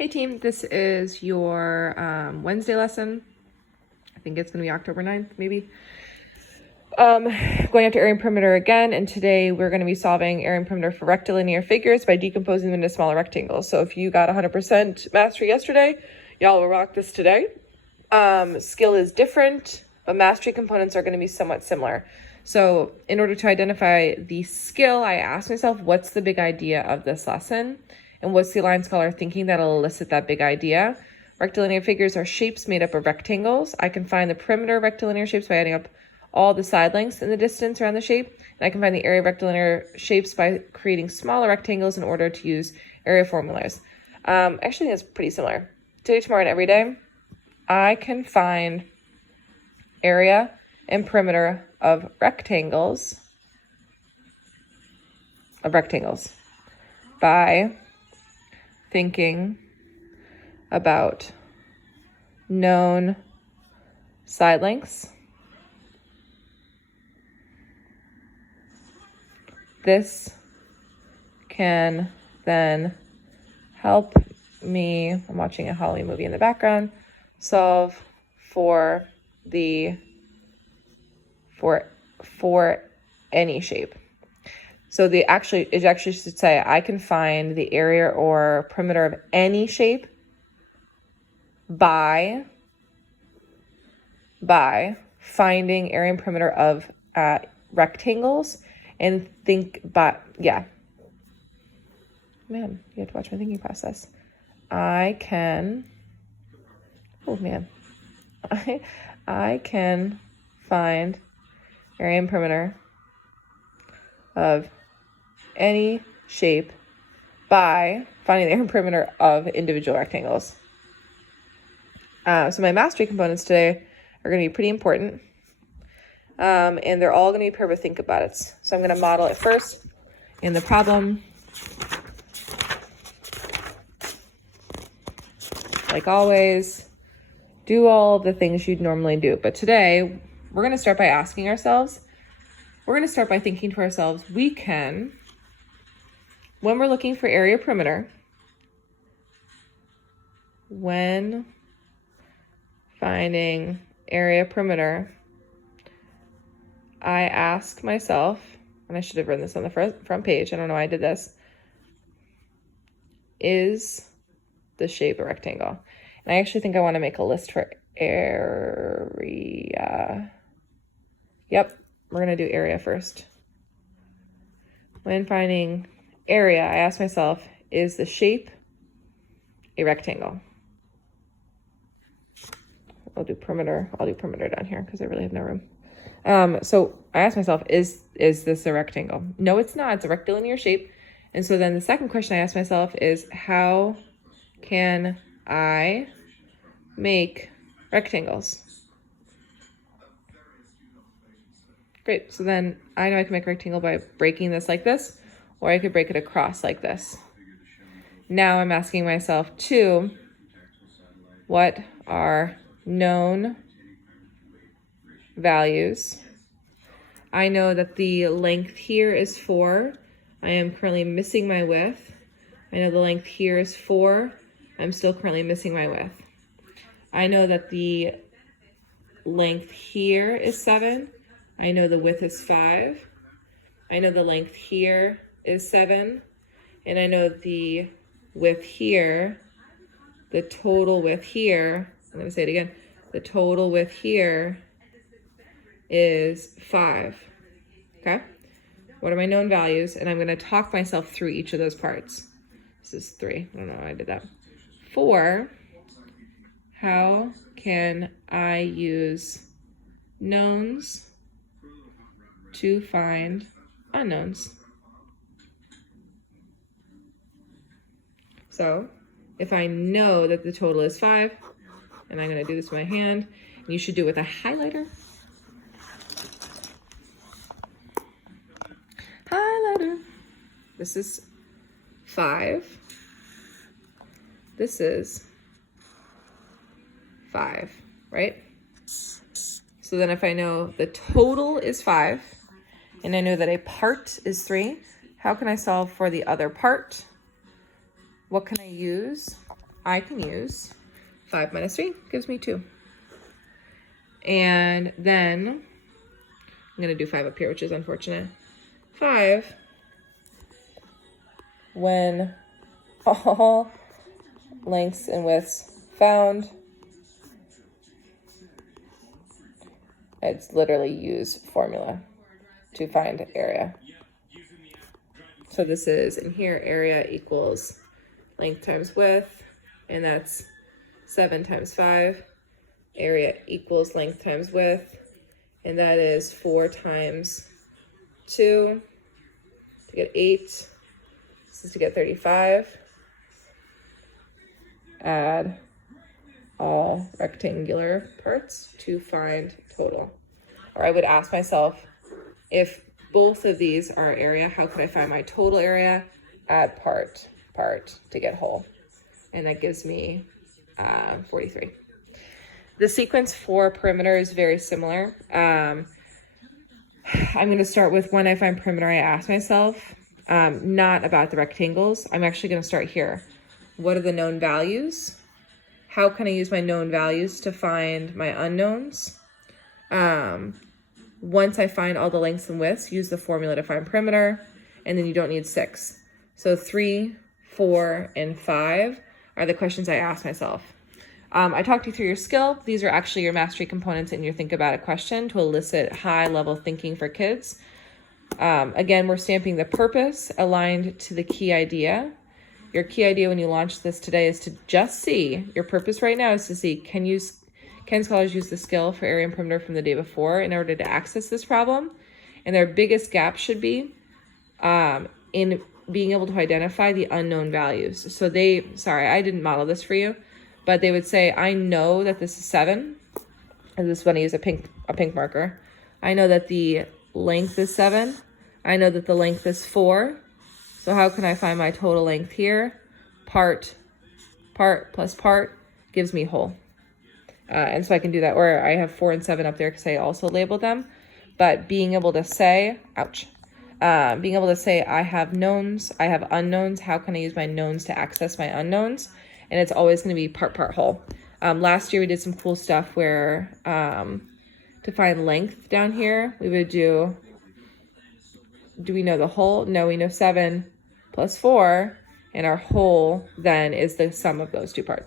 Hey team, this is your Wednesday lesson. I think it's going to be October 9th, maybe. Going after area and perimeter again, and today we're going to be solving area and perimeter for rectilinear figures by decomposing them into smaller rectangles. So if you got 100% mastery yesterday, y'all will rock this today. Skill is different, but mastery components are going to be somewhat similar. So in order to identify the skill, I asked myself, what's the big idea of this lesson? And what's the line scholar thinking that'll elicit that big idea? Rectilinear figures are shapes made up of rectangles. I can find the perimeter of rectilinear shapes by adding up all the side lengths in the distance around the shape. And I can find the area of rectilinear shapes by creating smaller rectangles in order to use area formulas. Actually, I think that's pretty similar. Today, tomorrow, and every day, I can find area and perimeter of rectangles by thinking about known side lengths. This can then help me, I'm watching a Halloween movie in the background, solve for any shape. So it actually should say I can find the area or perimeter of any shape by finding area and perimeter of rectangles, and think, but yeah. Man, you have to watch my thinking process. I can find area and perimeter of any shape by finding the area and perimeter of individual rectangles. So my mastery components today are going to be pretty important. And they're all going to be paired with think about it. So I'm going to model it first in the problem. Like always, do all the things you'd normally do. But today, we're going to start by asking ourselves, we're going to start by thinking to ourselves, we can, when we're looking for area perimeter, when finding area perimeter, I ask myself, and I should have written this on the front page, I don't know why I did this, is the shape a rectangle? And I actually think I want to make a list for area. Yep, we're going to do area first. When finding area, I ask myself, is the shape a rectangle? I'll do perimeter down here because I really have no room. So I asked myself, is this a rectangle? No, it's not. It's a rectilinear shape. And so then the second question I asked myself is, how can I make rectangles? Great. So then I know I can make a rectangle by breaking this like this, or I could break it across like this. Now I'm asking myself, too, what are known values? I know that the length here is 4. I am currently missing my width. I know the length here is 4. I'm still currently missing my width. I know that the length here is 7. I know the width is 5. I know the length here is 7. And I know the width here, the total width here, I'm going to say it again, the total width here is 5. Okay? What are my known values? And I'm going to talk myself through each of those parts. This is 3. I don't know why I did that. 4, how can I use knowns to find unknowns? So if I know that the total is 5, and I'm going to do this with my hand, and you should do it with a highlighter. This is 5. This is 5, right? So then if I know the total is 5, and I know that a part is 3, how can I solve for the other part? What can I use I can use 5 minus 3 gives me 2. And then I'm going to do 5 up here, which is unfortunate. 5, when all lengths and widths found, it's literally use formula to find area. So this is in here, area equals length times width, and that's 7 times 5. Area equals length times width, and that is 4 times 2 to get 8. This is to get 35. Add all rectangular parts to find total. Or I would ask myself, if both of these are area, how could I find my total area? Add part to get whole. And that gives me 43. The sequence for perimeter is very similar. I'm going to start with when I find perimeter, I ask myself, not about the rectangles. I'm actually going to start here. What are the known values? How can I use my known values to find my unknowns? Once I find all the lengths and widths, use the formula to find perimeter, and then you don't need 6. So 3, 4, and 5 are the questions I ask myself. I talked you through your skill. These are actually your mastery components in your think about it question to elicit high level thinking for kids. Again, we're stamping the purpose aligned to the key idea. Your key idea when you launch this today is to just see, your purpose right now is to see, can scholars use the skill for area and perimeter from the day before in order to access this problem? And their biggest gap should be in being able to identify the unknown values. So sorry, I didn't model this for you, but they would say, I know that this is 7, and this is when I use a pink marker. I know that the length is 7. I know that the length is 4. So how can I find my total length here? Part plus part gives me whole. And so I can do that, or I have 4 and 7 up there because I also labeled them. But being able to say, being able to say I have knowns, I have unknowns, how can I use my knowns to access my unknowns? And it's always going to be part whole. Last year we did some cool stuff where to find length down here, we would do we know the whole? No, we know 7 plus 4, and our whole then is the sum of those two parts.